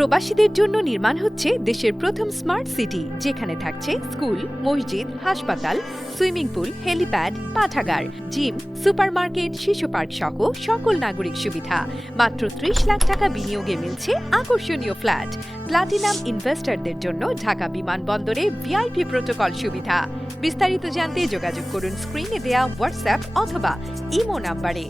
প্রবাসীদের জন্য নির্মাণ হচ্ছে দেশের প্রথম স্মার্ট সিটি, যেখানে থাকছে স্কুল, মসজিদ, হাসপাতাল, সুইমিং পুল, হেলিপ্যাড, পাঠাগার, জিম, সুপারমার্কেট, শিশু পার্ক সহ সকল নাগরিক সুবিধা। মাত্র ৩০ লাখ টাকা বিনিয়োগে মিলছে আকর্ষণীয় ফ্ল্যাট। প্লাটিনাম ইনভেস্টরদের জন্য ঢাকা বিমানবন্দরে ভিআইপি প্রোটোকল সুবিধা। বিস্তারিত জানতে যোগাযোগ করুন স্ক্রিনে দেয়া হোয়াটসঅ্যাপ অথবা ইমো নাম্বারে।